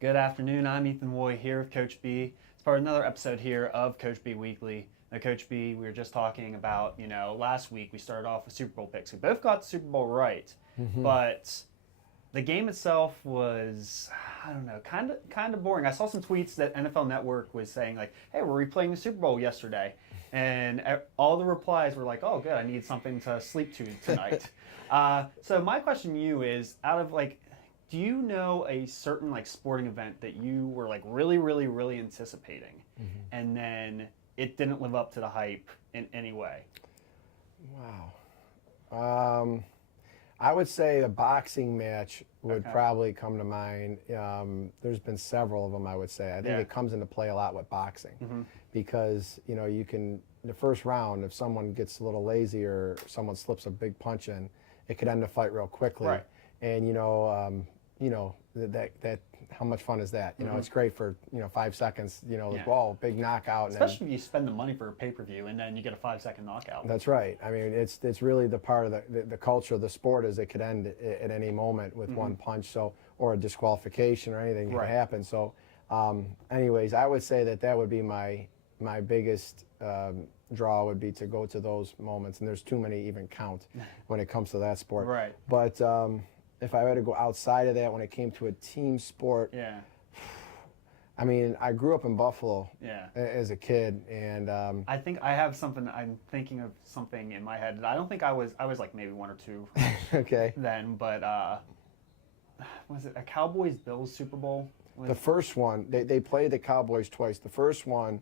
Good afternoon. I'm Ethan Woy here with Coach B. It's part of another episode here of Coach B Weekly. Now, Coach B, we were just talking about, last week we started off with Super Bowl picks. We both got the Super Bowl right, but the game itself was, I don't know, kind of boring. I saw some tweets that NFL Network was saying like, "Hey, we're replaying the Super Bowl yesterday," and all the replies were like, "Oh, good, I need something to sleep to tonight." So my question to you is, do you know a certain sporting event that you were really, really, really anticipating, and then it didn't live up to the hype in any way? Wow. I would say a boxing match would probably come to mind. There's been several of them, I would say. I think it comes into play a lot with boxing because, you can, the first round, if someone gets a little lazy or someone slips a big punch in, it could end the fight real quickly. Right. And, that how much fun is that? It's great for 5 seconds. Whoa, big knockout. Especially if you spend the money for a pay-per-view and then you get a 5-second knockout. That's right. I mean, it's really the part of the culture of the sport is it could end at any moment with one punch, or a disqualification or anything could happen. So, anyways, I would say that would be my biggest draw would be to go to those moments, and there's too many even count when it comes to that sport. Right. But if I had to go outside of that, when it came to a team sport, I mean, I grew up in Buffalo as a kid, and I think I have something. I'm thinking of something in my head. I don't think I was like maybe 1 or 2 then, but was it a Cowboys-Bills Super Bowl? The first one, they played the Cowboys twice. The first one,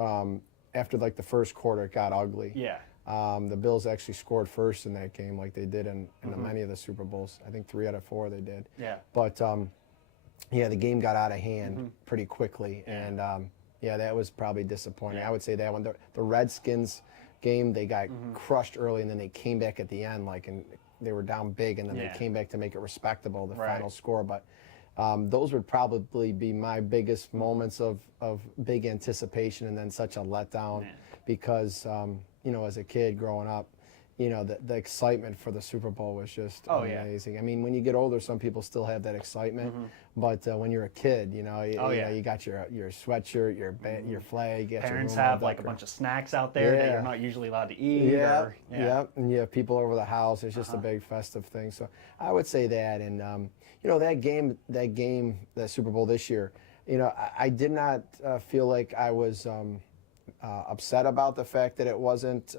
after the first quarter, it got ugly. Yeah. The Bills actually scored first in that game, like they did in many of the Super Bowls. I think 3 out of 4 they did. Yeah. But the game got out of hand pretty quickly, and that was probably disappointing. Yeah. I would say that one. The Redskins game, they got crushed early, and then they came back at the end, and they were down big, and then they came back to make it respectable, the final score. But those would probably be my biggest moments of big anticipation, and then such a letdown because. As a kid growing up, the excitement for the Super Bowl was just amazing. I mean, when you get older, some people still have that excitement, but when you're a kid, you got your sweatshirt, your flag. You Parents have a bunch of snacks out there that you're not usually allowed to eat. And you have people over the house. It's just a big festive thing. So I would say that, and that Super Bowl this year, I did not feel like I was. Upset about the fact that it wasn't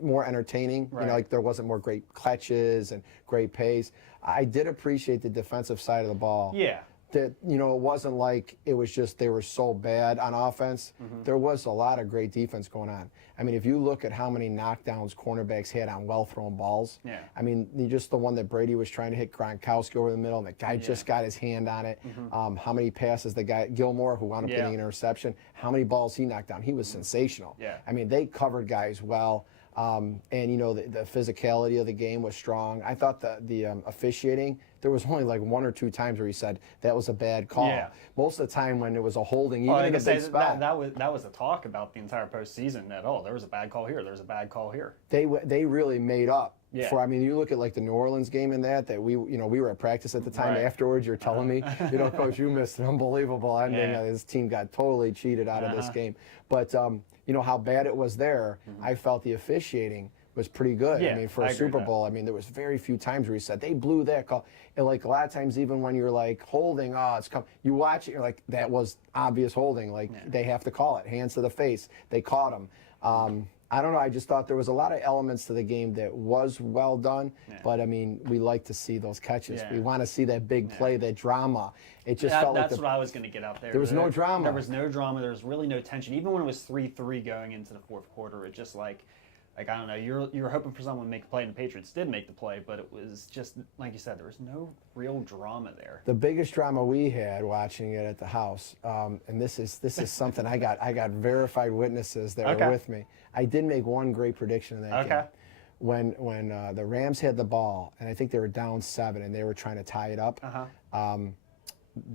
more entertaining. There wasn't more great clutches and great pace. I did appreciate the defensive side of the ball. Yeah. That it wasn't like it was just they were so bad on offense. There was a lot of great defense going on. I mean, if you look at how many knockdowns cornerbacks had on well-thrown balls, I mean, just the one that Brady was trying to hit Gronkowski over the middle, and the guy just got his hand on it. How many passes the guy, Gilmore, who wound up getting an interception, how many balls he knocked down. He was sensational. I mean, they covered guys well. And the physicality of the game was strong. I thought the officiating, there was only 1 or 2 times where he said that was a bad call. Most of the time when it was a holding, even in a big spot. That was a talk about the entire postseason. That there was a bad call here, there's a bad call here. They really made up. I mean, you look at the New Orleans game in that we were at practice at the time. Afterwards, you're telling me, Coach, you missed an unbelievable ending. This team got totally cheated out of this game. But how bad it was there. I felt the officiating was pretty good. I mean, for a Super Bowl, I mean, there was very few times where he said they blew that call. And a lot of times, even when you're holding, it's come. You watch it, you're like, that was obvious holding. They have to call it, hands to the face. They caught him. I don't know. I just thought there was a lot of elements to the game that was well done. But I mean, we like to see those catches. We want to see that big play, that drama. It just felt like that's what I was going to get out there. There was no drama. There was no drama. There was really no tension. Even when it was 3-3 going into the fourth quarter, it just I don't know, you were hoping for someone to make a play, and the Patriots did make the play, but it was just, like you said, there was no real drama there. The biggest drama we had watching it at the house, and this is something I got verified witnesses that were with me. I did make one great prediction in that game. When the Rams had the ball, and I think they were down 7, and they were trying to tie it up.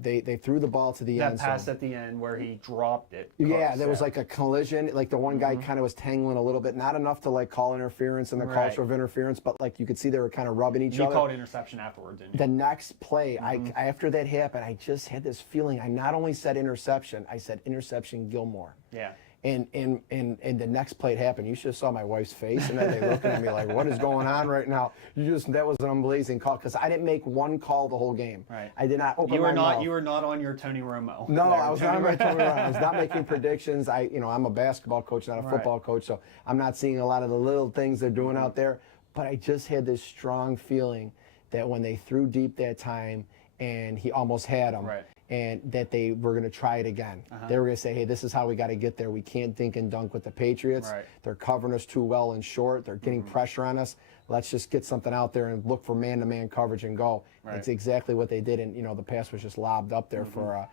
they threw the ball to the end That pass at the end where he dropped it. Yeah, there was like a collision. Like the one guy kind of was tangling a little bit, not enough to like call interference and the culture of interference, but like you could see they were kind of rubbing each other. You called interception afterward, didn't you? The next play, after that happened, I just had this feeling. I not only said interception, I said interception Gilmore. Yeah. And the next play happened. You should have saw my wife's face, and then they looking at me like, "What is going on right now?" That was an unblazing call because I didn't make one call the whole game. Right. I did not open my mouth. You were not on your Tony Romo. No, I was not on my Tony Romo. I was not making predictions. I'm a basketball coach, not a football coach, so I'm not seeing a lot of the little things they're doing out there. But I just had this strong feeling that when they threw deep that time, and he almost had them. Right. And that they were going to try it again. They were going to say, hey, this is how we got to get there. We can't dink and dunk with the Patriots. Right. They're covering us too well and short. They're getting pressure on us. Let's just get something out there and look for man-to-man coverage and go. Right. It's exactly what they did. And, the pass was just lobbed up there for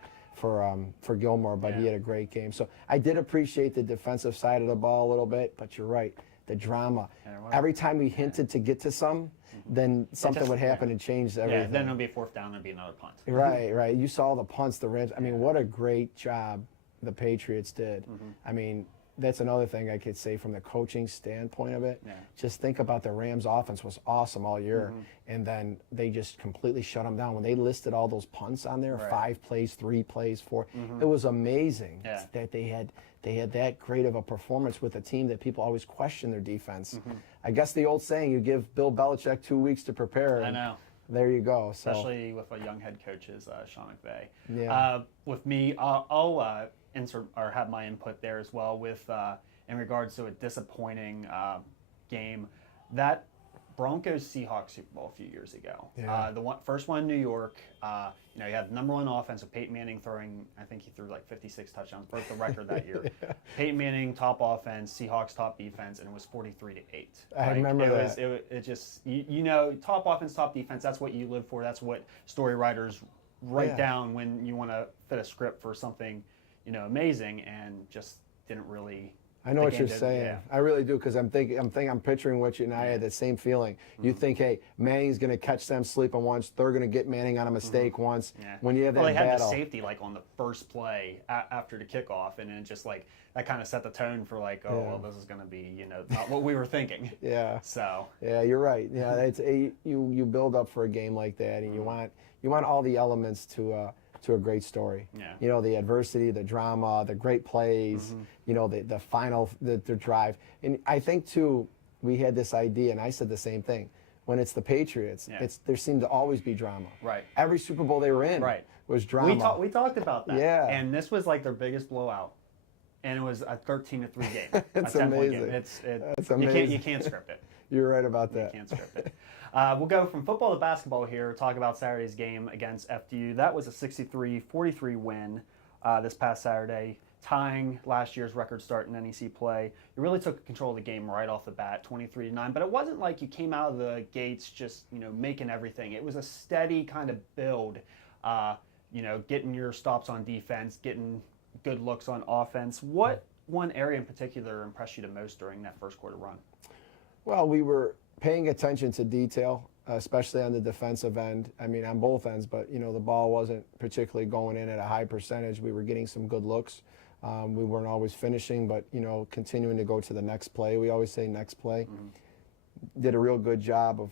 Gilmore, but he had a great game. So I did appreciate the defensive side of the ball a little bit, but you're right. The drama. Every time we hinted to get to some, then something would happen and change everything. Yeah, then it'll be a fourth down, there'll be another punt. Right. You saw the punts, the Rams. I mean, what a great job the Patriots did. I mean, that's another thing I could say from the coaching standpoint of it. Yeah. Just think about the Rams offense was awesome all year, and then they just completely shut them down. When they listed all those punts on there, 5 plays, 3 plays, 4, it was amazing that they had that great of a performance with a team that people always question their defense. I guess the old saying, you give Bill Belichick 2 weeks to prepare. I know. There you go. So. Especially with a young head coach is Sean McVay. Yeah. With me, I'll insert or have my input there as well with in regards to a disappointing game. That Broncos-Seahawks Super Bowl a few years ago. Yeah. The first one in New York, you had the number 1 offense with Peyton Manning throwing, I think he threw like 56 touchdowns, broke the record that year. Peyton Manning, top offense, Seahawks, top defense, and it was 43-8. I remember that. It just, top offense, top defense, that's what you live for. That's what story writers write down when you want to fit a script for something, amazing, and just didn't really. I know what you're saying. Yeah. I really do, because I'm picturing what you and I had the same feeling. You think, hey, Manning's going to catch them sleeping once. They're going to get Manning on a mistake once. Yeah. When you have that they had battle. the safety on the first play after the kickoff, and then just that kind of set the tone for well, this is going to be not what we were thinking. Yeah. So. Yeah, you're right. Yeah, it's you build up for a game like that, and you want all the elements to a great story. Yeah. The adversity, the drama, the great plays, the final, the drive. And I think, too, we had this idea, and I said the same thing. When it's the Patriots, there seemed to always be drama. Right. Every Super Bowl they were in was drama. We talked about that. Yeah. And this was their biggest blowout. And it was a 13-3 game. It's a 10-point amazing. Game. It's amazing. You can't script it. You're right about that. You can't script it. We'll go from football to basketball here. Talk about Saturday's game against FDU. That was a 63-43 win this past Saturday, tying last year's record start in NEC play. You really took control of the game right off the bat, 23-9. But it wasn't like you came out of the gates just making everything. It was a steady kind of build. Getting your stops on defense, getting good looks on offense. What one area in particular impressed you the most during that first quarter run? Well, we were paying attention to detail, especially on the defensive end. I mean, on both ends, but, the ball wasn't particularly going in at a high percentage. We were getting some good looks. We weren't always finishing, but, continuing to go to the next play. We always say next play. Did a real good job of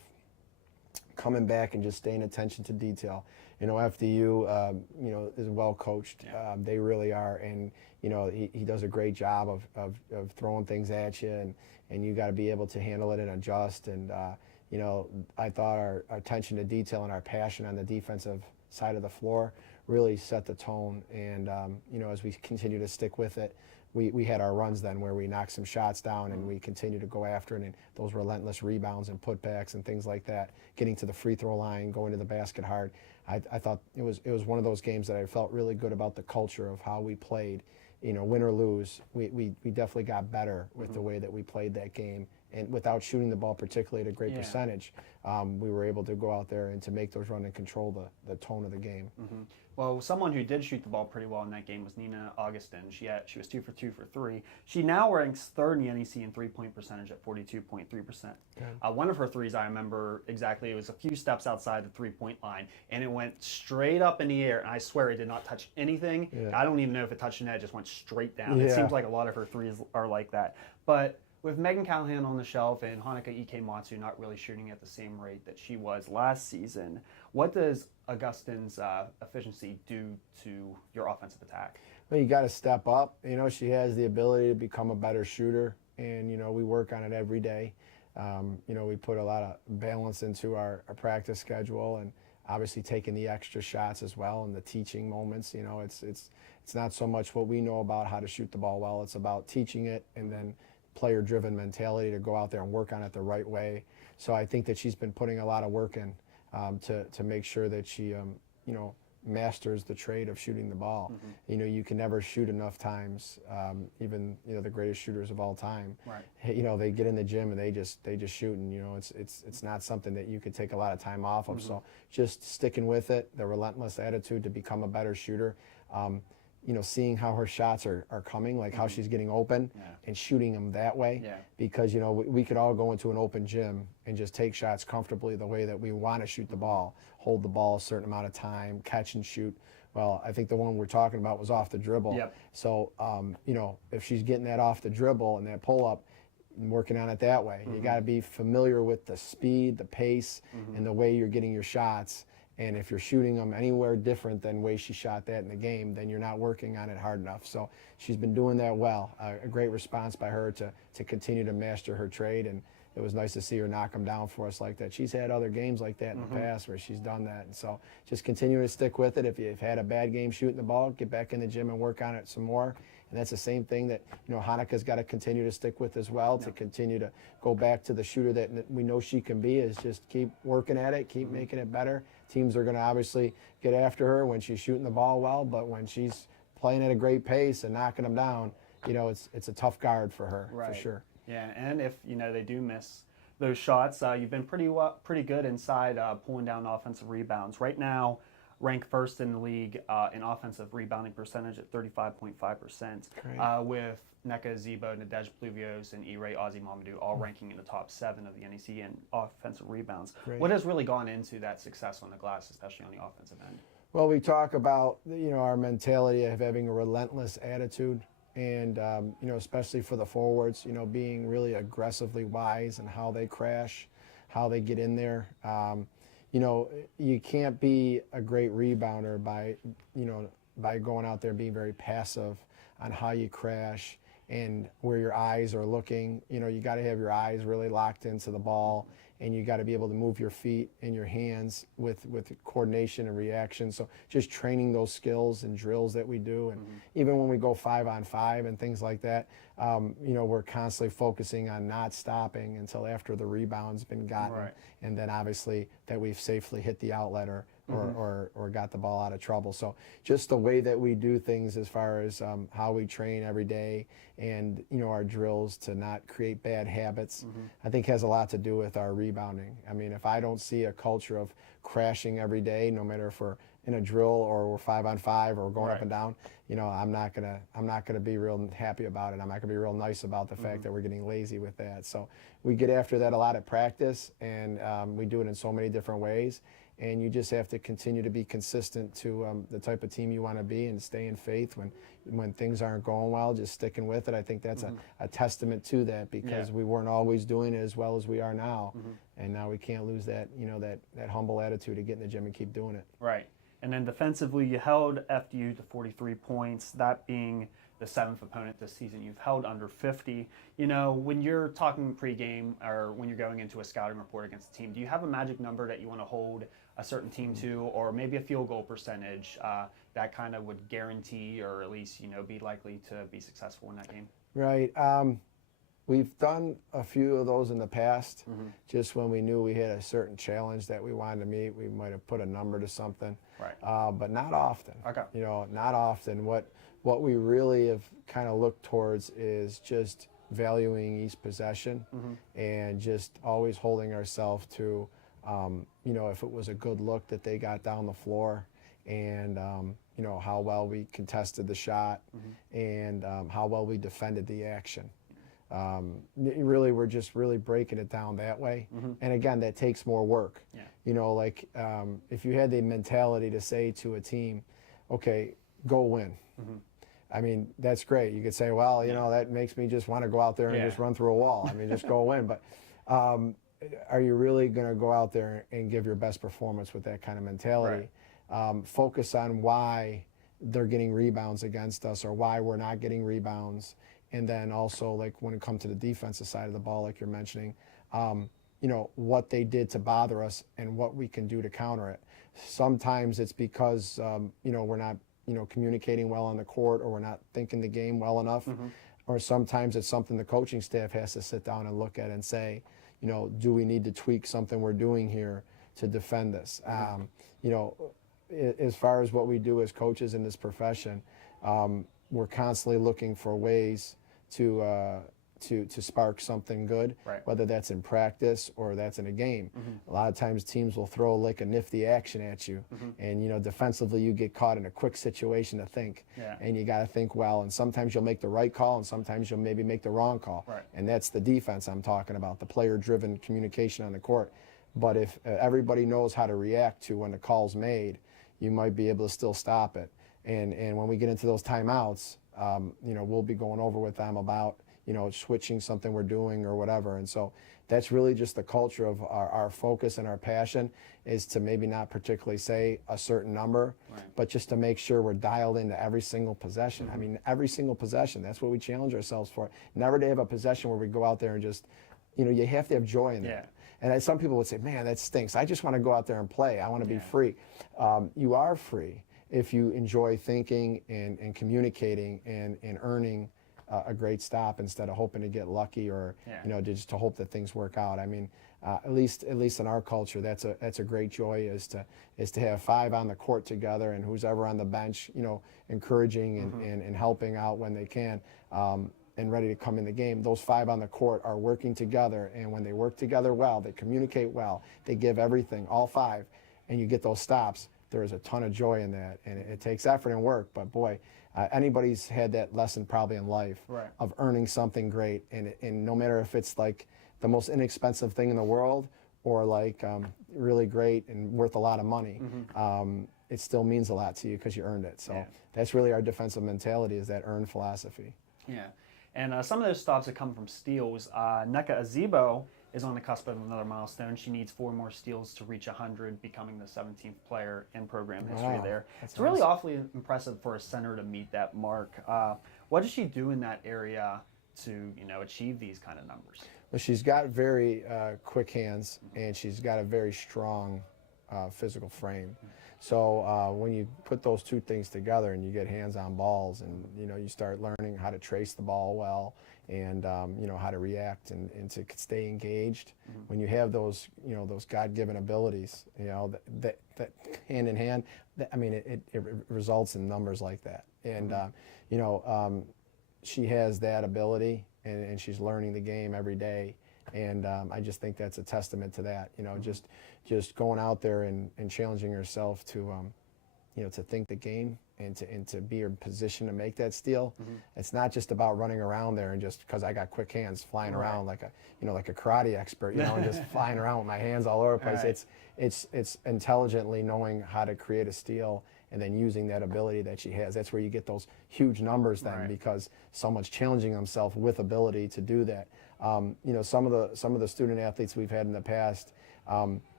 coming back and just staying attention to detail. FDU, is well coached. Yeah. They really are. And, he does a great job of throwing things at you, and you got to be able to handle it and adjust. And, I thought our attention to detail and our passion on the defensive side of the floor really set the tone. And, as we continue to stick with it, we had our runs then where we knocked some shots down and we continued to go after it, and those relentless rebounds and putbacks and things like that, getting to the free throw line, going to the basket hard. I thought it was one of those games that I felt really good about the culture of how we played. Win or lose, we definitely got better with the way that we played that game and without shooting the ball particularly at a great percentage, we were able to go out there and to make those runs and control the tone of the game. Well, someone who did shoot the ball pretty well in that game was Nina Augustin. She was 2 for 2 for 3. She now ranks third in the NEC in three-point percentage at 42.3%. One of her threes, I remember exactly, it was a few steps outside the three-point line, and it went straight up in the air, and I swear it did not touch anything. I don't even know if it touched the net, it just went straight down. It seems like a lot of her threes are like that. But with Megan Callahan on the shelf and Hanuka Ikematsu not really shooting at the same rate that she was last season, what does Augustin's efficiency do to your offensive attack? Well, you got to step up. You know, she has the ability to become a better shooter, and, you know, we work on it every day. You know, we put a lot of balance into our practice schedule, and obviously taking the extra shots as well and the teaching moments. You know, it's not so much what we know about how to shoot the ball well. It's about teaching it and then player-driven mentality to go out there and work on it the right way. So I think that she's been putting a lot of work in to make sure that she, you know, masters the trade of shooting the ball. You know, you can never shoot enough times. Even, you know, the greatest shooters of all time. You know, they get in the gym and they just shoot, and, you know, it's not something that you could take a lot of time off of. So just sticking with it, the relentless attitude to become a better shooter. You know, seeing how her shots are coming, like how she's getting open and shooting them that way. Because, you know, we could all go into an open gym and just take shots comfortably the way that we want to shoot the ball, hold the ball a certain amount of time, catch and shoot. Well, I think the one we're talking about was off the dribble. So, you know, if she's getting that off the dribble and that pull-up, working on it that way, you got to be familiar with the speed, the pace, and the way you're getting your shots. And if you're shooting them anywhere different than the way she shot that in the game, then you're not working on it hard enough. So she's been doing that well. A great response by her to continue to master her trade, and it was nice to see her knock them down for us like that. She's had other games like that in the past where she's done that. And so just continue to stick with it. If you've had a bad game shooting the ball, get back in the gym and work on it some more. And that's the same thing that, you know, Hanuka's got to continue to stick with as well, to continue to go back to the shooter that we know she can be, is just keep working at it, keep making it better. Teams are going to obviously get after her when she's shooting the ball well, but when she's playing at a great pace and knocking them down, you know, it's a tough guard for her, for sure. Yeah, and if, you know, they do miss those shots, you've been pretty good inside pulling down offensive rebounds. Right now, ranked first in the league in offensive rebounding percentage at 35.5%, with Nneka Zibo, Nadej Pluvios, and E-Ray Ozzy Mamadou all ranking in the top 7 of the NEC in offensive rebounds. What has really gone into that success on the glass, especially on the offensive end? Well, we talk about, you know, our mentality of having a relentless attitude, and, you know, especially for the forwards, you know, being really aggressively wise in how they crash, how they get in there. You know, you can't be a great rebounder by, you know, by going out there and being very passive on how you crash and where your eyes are looking. You know, you got to have your eyes really locked into the ball, and you got to be able to move your feet and your hands with coordination and reaction. So just training those skills and drills that we do. And even when we go 5-on-5 and things like that, you know, we're constantly focusing on not stopping until after the rebound's been gotten. And then obviously that we've safely hit the outlet or got the ball out of trouble. So just the way that we do things as far as how we train every day, and, you know, our drills to not create bad habits, I think has a lot to do with our rebounding. I mean, if I don't see a culture of crashing every day, no matter if we're in a drill or we're 5-on-5 or going up and down, you know, I'm not gonna be real happy about it. I'm not gonna be real nice about the fact that we're getting lazy with that. So we get after that a lot at practice, and we do it in so many different ways. And you just have to continue to be consistent to the type of team you want to be, and stay in faith when things aren't going well, just sticking with it. I think that's a testament to that, because we weren't always doing it as well as we are now. And now we can't lose that, you know, that humble attitude to get in the gym and keep doing it. Right. And then defensively, you held FDU to 43 points, that being the 7th opponent this season. You've held under 50. You know, when you're talking pregame or when you're going into a scouting report against a team, do you have a magic number that you want to hold a certain team to, or maybe a field goal percentage that kind of would guarantee, or at least, you know, be likely to be successful in that game? Right. We've done a few of those in the past. Just when we knew we had a certain challenge that we wanted to meet, we might have put a number to something. But not often. You know, not often. What we really have kind of looked towards is just valuing each possession, and just always holding ourselves to, you know, if it was a good look that they got down the floor, and you know, how well we contested the shot, and how well we defended the action. Really, we're just really breaking it down that way. And again, that takes more work. Yeah. You know, like if you had the mentality to say to a team, okay, go win. I mean, that's great. You could say, well, you know, that makes me just want to go out there and just run through a wall. I mean, just go win. But are you really going to go out there and give your best performance with that kind of mentality? Focus on why they're getting rebounds against us or why we're not getting rebounds. And then also, like when it comes to the defensive side of the ball, like you're mentioning, you know, what they did to bother us and what we can do to counter it. Sometimes it's because, you know, we're not, you know, communicating well on the court, or we're not thinking the game well enough. Or sometimes it's something the coaching staff has to sit down and look at and say, you know, do we need to tweak something we're doing here to defend this? You know, as far as what we do as coaches in this profession, we're constantly looking for ways to spark something good, whether that's in practice or that's in a game. A lot of times teams will throw like a nifty action at you, and you know, defensively you get caught in a quick situation to think, and you got to think well, and sometimes you'll make the right call and sometimes you'll maybe make the wrong call, and that's the defense I'm talking about, the player-driven communication on the court. But if everybody knows how to react to when the call's made, you might be able to still stop it. And when we get into those timeouts, you know, we'll be going over with them about, you know, switching something we're doing or whatever. And so that's really just the culture of our focus and our passion, is to maybe not particularly say a certain number, but just to make sure we're dialed into every single possession. I mean, every single possession, that's what we challenge ourselves for. Never to have a possession where we go out there and just, you know, you have to have joy in that. And some people would say, man, that stinks. I just want to go out there and play. I want to be free. You are free if you enjoy thinking and communicating and earning a great stop instead of hoping to get lucky or you know, just to hope that things work out. I mean, at least in our culture, that's a great joy, is to have five on the court together, and who's ever on the bench, you know, encouraging and helping out when they can, and ready to come in the game. Those five on the court are working together, and when they work together well, they communicate well, they give everything, all five, and you get those stops. There is a ton of joy in that, and it takes effort and work, but boy, anybody's had that lesson probably in life of earning something great, and no matter if it's like the most inexpensive thing in the world or like really great and worth a lot of money, it still means a lot to you because you earned it. So that's really our defensive mentality, is that earned philosophy. Yeah, and some of those stops that come from steals, Nneka Azebo is on the cusp of another milestone. She needs 4 more steals to reach 100, becoming the 17th player in program history there. It's really awfully impressive for a center to meet that mark. What does she do in that area to, you know, achieve these kind of numbers? Well, she's got very quick hands, and she's got a very strong physical frame. So when you put those two things together and you get hands on balls, and you know, you start learning how to trace the ball well, and you know, how to react and to stay engaged. When you have those, you know, those God-given abilities, you know, that hand in hand, I mean, it results in numbers like that. And you know, she has that ability, and she's learning the game every day. And I just think that's a testament to that. You know, just going out there and challenging herself to, you know, to think the game and to be in position to make that steal. It's not just about running around there and just because I got quick hands flying around like a, you know, like a karate expert, you know, and just flying around with my hands all over the place. It's intelligently knowing how to create a steal and then using that ability that she has. That's where you get those huge numbers then, because someone's challenging themselves with ability to do that. You know, some of the student athletes we've had in the past,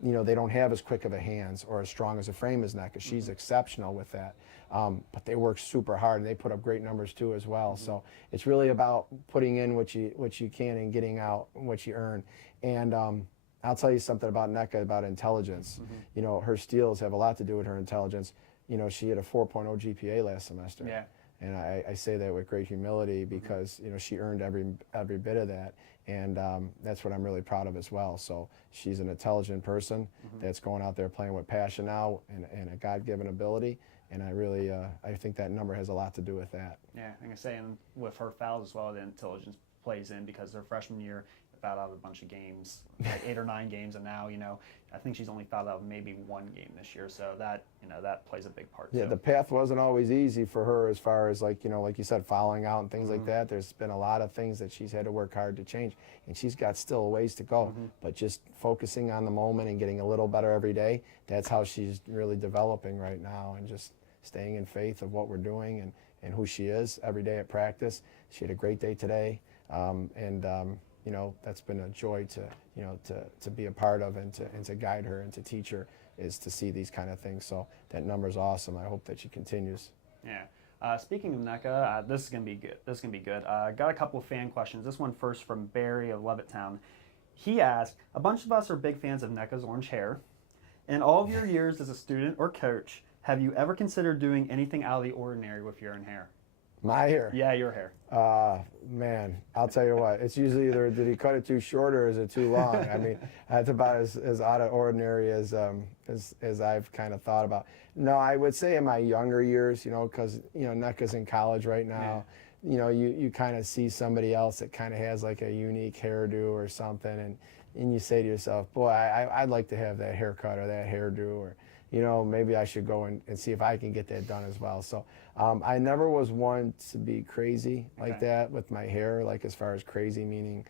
you know, they don't have as quick of a hands or as strong as a frame as Nneka. She's exceptional with that. But they work super hard, and they put up great numbers too as well. So it's really about putting in what you can and getting out what you earn. And I'll tell you something about Nneka, about intelligence. You know, her steals have a lot to do with her intelligence. You know, she had a 4.0 GPA last semester. And I say that with great humility because, you know, she earned every bit of that. And that's what I'm really proud of as well. So she's an intelligent person that's going out there playing with passion now and a God-given ability. And I really, I think that number has a lot to do with that. Yeah, like I say, and with her fouls as well, the intelligence plays in because their freshman year fouled out of a bunch of games, like 8 or 9 games, and now, I think she's only fouled out maybe 1 game this year, so that, that plays a big part too. Yeah, the path wasn't always easy for her as far as like you said, fouling out and things like that. There's been a lot of things that she's had to work hard to change, and she's got still a ways to go, but just focusing on the moment and getting a little better every day, that's how she's really developing right now, and just staying in faith of what we're doing and who she is every day at practice. She had a great day today, that's been a joy to be a part of and to guide her and to teach her, is to see these kind of things. So that number's awesome. I hope that she continues. Yeah. Speaking of NECA, this is gonna be good. Got a couple of fan questions. This one first from Barry of Levittown. He asked, a bunch of us are big fans of NECA's orange hair. In all of your years as a student or coach, have you ever considered doing anything out of the ordinary with your own hair? My hair? Yeah, your hair. Man, I'll tell you what. It's usually either did he cut it too short or is it too long? I mean, that's about as out of ordinary as I've kind of thought about. No, I would say in my younger years, because NECA's in college right now. Yeah. You kind of see somebody else that kind of has like a unique hairdo or something, and you say to yourself, boy, I'd like to have that haircut or that hairdo, or maybe I should go and see if I can get that done as well. So I never was one to be crazy like that with my hair, like as far as crazy meaning,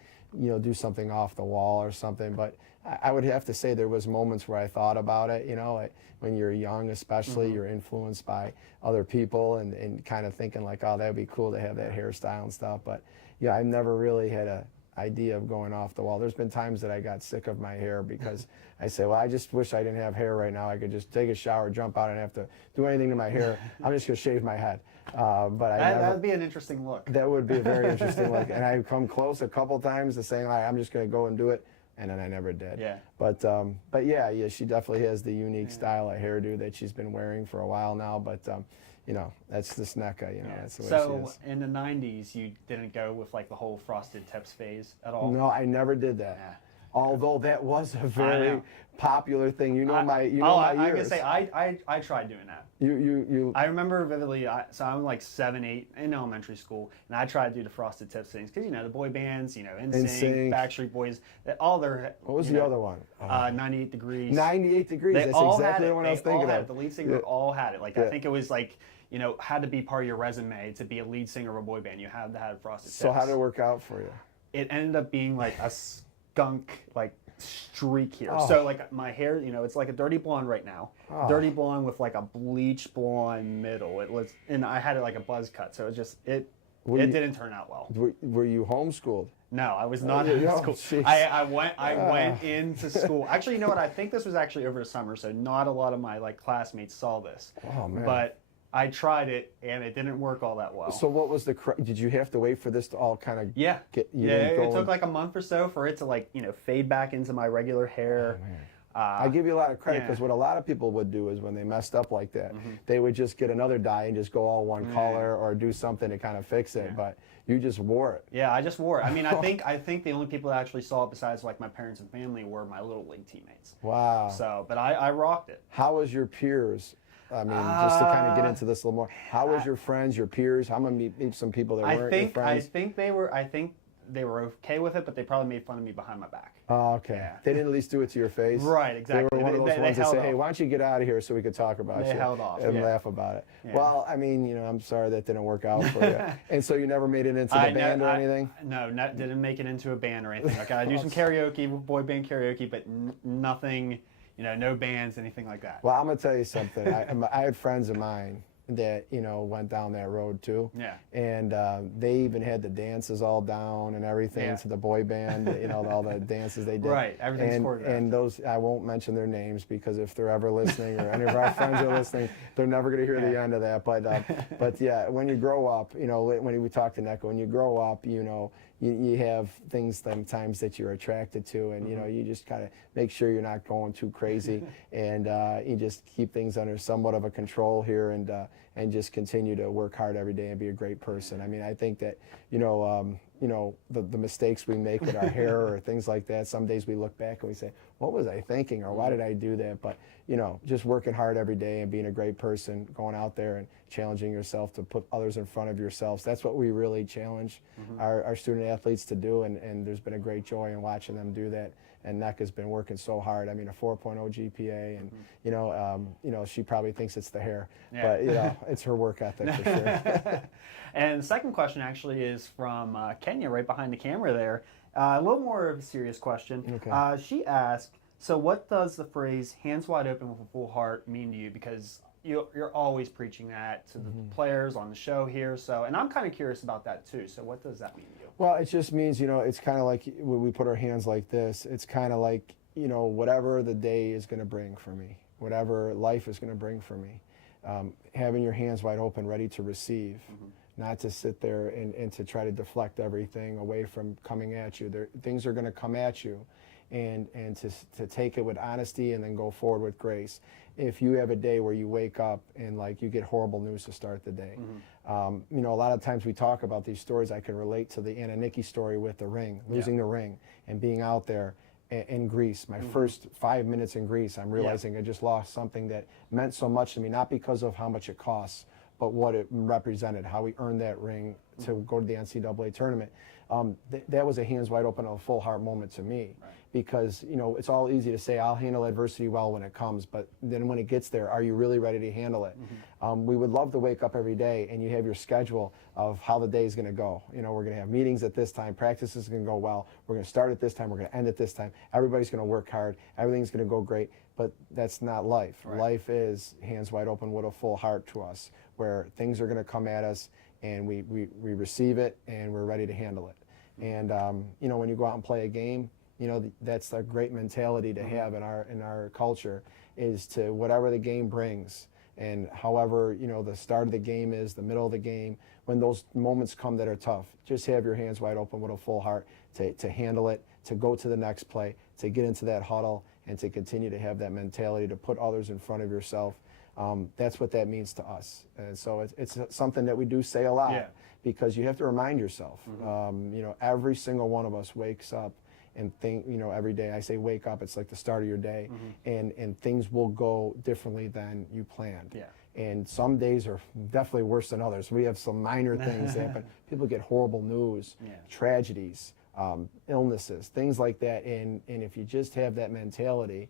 do something off the wall or something. But I would have to say there was moments where I thought about it, when you're young especially, you're influenced by other people and kind of thinking like, oh, that'd be cool to have that hairstyle and stuff. But yeah, I've never really had a idea of going off the wall. There's been times that I got sick of my hair because I say, well, I just wish I didn't have hair right now. I could just take a shower, jump out, and have to do anything to my hair. I'm just gonna shave my head. But that would be an interesting look. That would be a very interesting look. And I've come close a couple times to saying, I'm just gonna go and do it, and then I never did. Yeah. But yeah, she definitely has the unique style of hairdo that she's been wearing for a while now. But that's this NECA, that's the way she is. So in the 90s, you didn't go with like the whole frosted tips phase at all? No, I never did that. Yeah. Although that was a very popular thing. My years. I'm gonna say I tried doing that. You I remember vividly. So I'm like 7, 8 in elementary school, and I tried to do the frosted tips things because the boy bands, NSYNC, Backstreet Boys, all their. What was the other one? 98 Degrees. 98 Degrees. That's exactly what I was thinking of. The lead singer all had it. Like I think it was like. Had to be part of your resume to be a lead singer of a boy band. You had to have frosted tips. So how did it work out for you? It ended up being like a skunk streak here. So like my hair, it's like a dirty blonde right now. Dirty blonde with like a bleach blonde middle. It was, and I had it like a buzz cut. So it didn't turn out well. Were you homeschooled? No, I was not in school. I went into school. Actually, you know what? I think this was actually over the summer, so not a lot of my classmates saw this. Oh man. But I tried it, and it didn't work all that well. So what was did you have to wait for this to all kind of get it took like a month or so for it to fade back into my regular hair. Oh, man. I give you a lot of credit because what a lot of people would do is when they messed up like that, they would just get another dye and just go all one color or do something to kind of fix it. But you just wore it. Yeah, I just wore it. I mean, I think the only people that actually saw it besides like my parents and family were my little league teammates. Wow. So, but I rocked it. How was your peers? I mean, just to kind of get into this a little more. How was your friends, your peers? How many meet some people that weren't your friends? I think they were okay with it, but they probably made fun of me behind my back. Oh, okay. Yeah. They didn't at least do it to your face? Right, exactly. They were one of those ones that say, hey, why don't you get out of here so we could talk about you? They held off. And laugh about it. Yeah. Well, I mean, I'm sorry that didn't work out for you. And so you never made it into the band or anything? No, didn't make it into a band or anything. Okay, I do some karaoke, boy band karaoke, but nothing, no bands, anything like that. Well, I'm going to tell you something. I had friends of mine that went down that road too. Yeah. And they even had the dances all down and everything to the boy band. All the dances they did. Right. Everything's choreographed. And those, I won't mention their names because if they're ever listening or any of our friends are listening, they're never going to hear the end of that. But yeah, when you grow up, when we talk to NECA, when you grow up, you have things sometimes that you're attracted to, and you just kind of make sure you're not going too crazy, and you just keep things under somewhat of a control here, and just continue to work hard every day and be a great person. I mean, I think that the mistakes we make with our hair or things like that. Some days we look back and we say, what was I thinking, or why did I do that? But, just working hard every day and being a great person, going out there and challenging yourself to put others in front of yourselves. That's what we really challenge our student athletes to do, and there's been a great joy in watching them do that. And NEC has been working so hard. I mean, a 4.0 GPA, and she probably thinks it's the hair, but it's her work ethic for sure. And the second question actually is from Kenya, right behind the camera there. A little more of a serious question. Okay. She asked, so what does the phrase "hands wide open with a full heart" mean to you? Because you're always preaching that to the players on the show here. So, and I'm kind of curious about that too. So what does that mean to you? Well, it just means, it's kind of like when we put our hands like this, it's kind of like, whatever the day is going to bring for me, whatever life is going to bring for me, having your hands wide open, ready to receive, not to sit there and to try to deflect everything away from coming at you. Things are going to come at you, and to take it with honesty and then go forward with grace. If you have a day where you wake up and you get horrible news to start the day, a lot of times we talk about these stories. I can relate to the Anna Nicky story with the ring, losing the ring, and being out there in Greece. My first 5 minutes in Greece, I'm realizing I just lost something that meant so much to me, not because of how much it costs, but what it represented, how we earned that ring to go to the NCAA tournament. That was a hands wide open, a full heart moment to me, because it's all easy to say I'll handle adversity well when it comes, but then when it gets there, are you really ready to handle it? We would love to wake up every day and you have your schedule of how the day is going to go. We're going to have meetings at this time, practice is going to go well, we're going to start at this time, we're going to end at this time, everybody's going to work hard, everything's going to go great, but that's not life. Life is hands wide open with a full heart to us, where things are going to come at us and we receive it and we're ready to handle it. And when you go out and play a game, that's a great mentality to have in our culture, is to whatever the game brings, and however the start of the game is, the middle of the game, when those moments come that are tough, just have your hands wide open with a full heart to handle it, to go to the next play, to get into that huddle, and to continue to have that mentality to put others in front of yourself. That's what that means to us. And so it's something that we do say a lot, because you have to remind yourself. Every single one of us wakes up and think, every day. I say wake up, it's like the start of your day, and things will go differently than you planned. And some days are definitely worse than others. We have some minor things happen. People get horrible news, tragedies, illnesses, things like that. And if you just have that mentality,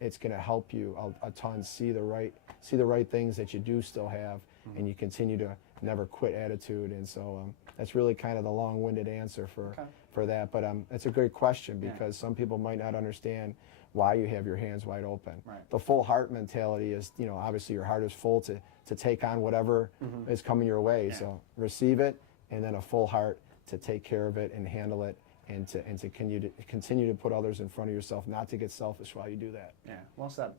it's going to help you a ton see the right things that you do still have, and you continue to never quit attitude. And so that's really kind of the long-winded answer for that. But it's a great question, because some people might not understand why you have your hands wide open. The full heart mentality is, obviously your heart is full to take on whatever is coming your way. So receive it, and then a full heart to take care of it and handle it, and to continue to put others in front of yourself, not to get selfish while you do that. Yeah, well said.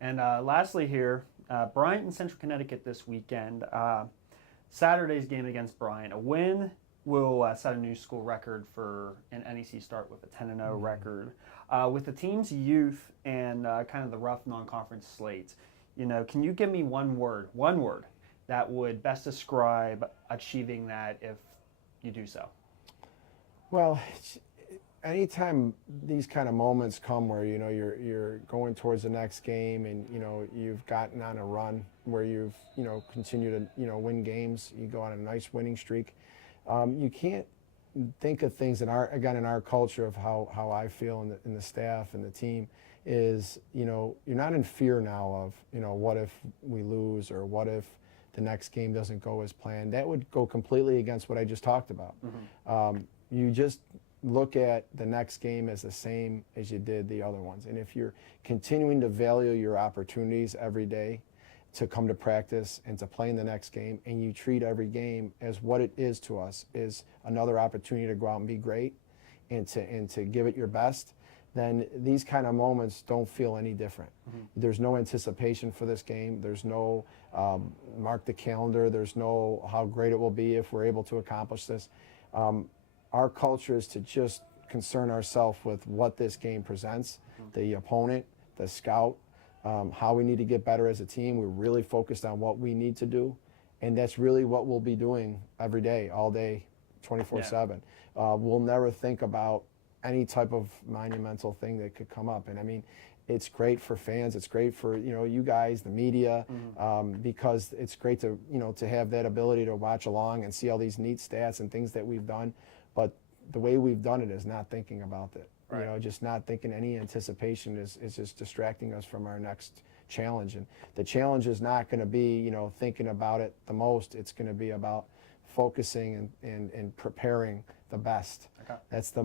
And lastly here, Bryant and Central Connecticut this weekend. Saturday's game against Bryant, a win will set a new school record for an NEC start with a 10-0 record. With the team's youth and kind of the rough non-conference slate, can you give me one word that would best describe achieving that if you do so? Well, anytime these kind of moments come where you're going towards the next game, and you've gotten on a run where you've continued to win games, you go on a nice winning streak, you can't think of things in our culture of how I feel in the staff and the team is you're not in fear now of what if we lose, or what if the next game doesn't go as planned. That would go completely against what I just talked about. You just look at the next game as the same as you did the other ones. And if you're continuing to value your opportunities every day to come to practice and to play in the next game, and you treat every game as what it is to us, is another opportunity to go out and be great and to give it your best, then these kind of moments don't feel any different. There's no anticipation for this game. There's no mark the calendar. There's no how great it will be if we're able to accomplish this. Our culture is to just concern ourselves with what this game presents, the opponent, the scout, how we need to get better as a team. We're really focused on what we need to do, and that's really what we'll be doing every day, all day, 24/7. We'll never think about any type of monumental thing that could come up. And I mean, it's great for fans. It's great for, you know, you guys, the media, because it's great to, you know, to have that ability to watch along and see all these neat stats and things that we've done. But the way we've done it is not thinking about it. Right. You know, just not thinking any anticipation is just distracting us from our next challenge. And the challenge is not going to be, you know, thinking about it the most. It's going to be about focusing and preparing the best. Okay. That's the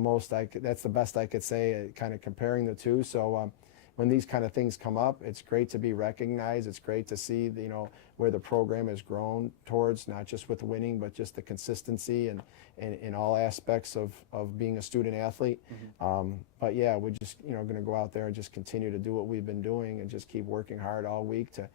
best I could say, kind of comparing the two. So when these kind of things come up, it's great to be recognized. It's great to see, you know, where the program has grown towards, not just with winning, but just the consistency and in all aspects of being a student athlete. But yeah, we're just, you know, going to go out there and just continue to do what we've been doing and just keep working hard all week to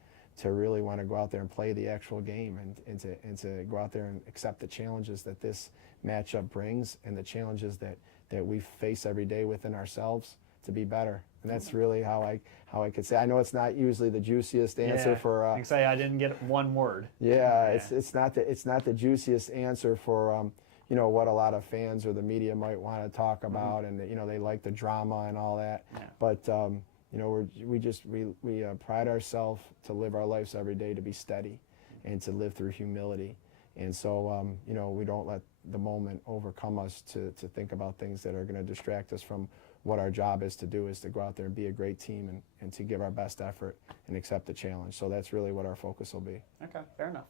really want to go out there and play the actual game and to go out there and accept the challenges that this matchup brings and the challenges that we face every day within ourselves to be better. And that's really how I could say. I know it's not usually the juiciest answer for. I can say I didn't get one word. Yeah, it's not the juiciest answer for you know, what a lot of fans or the media might want to talk about, and you know, they like the drama and all that. Yeah. But you know, we pride ourselves to live our lives every day to be steady and to live through humility. And so you know, we don't let the moment overcome us to think about things that are going to distract us from what our job is to do, is to go out there and be a great team and to give our best effort and accept the challenge. So that's really what our focus will be. Okay, fair enough.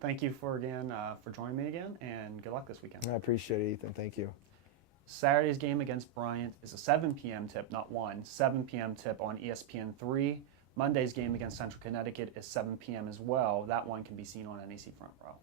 Thank you for joining me again, and good luck this weekend. I appreciate it, Ethan. Thank you. Saturday's game against Bryant is a 7 p.m. tip, not 1. 7 p.m. tip on ESPN3. Monday's game against Central Connecticut is 7 p.m. as well. That one can be seen on NEC Front Row.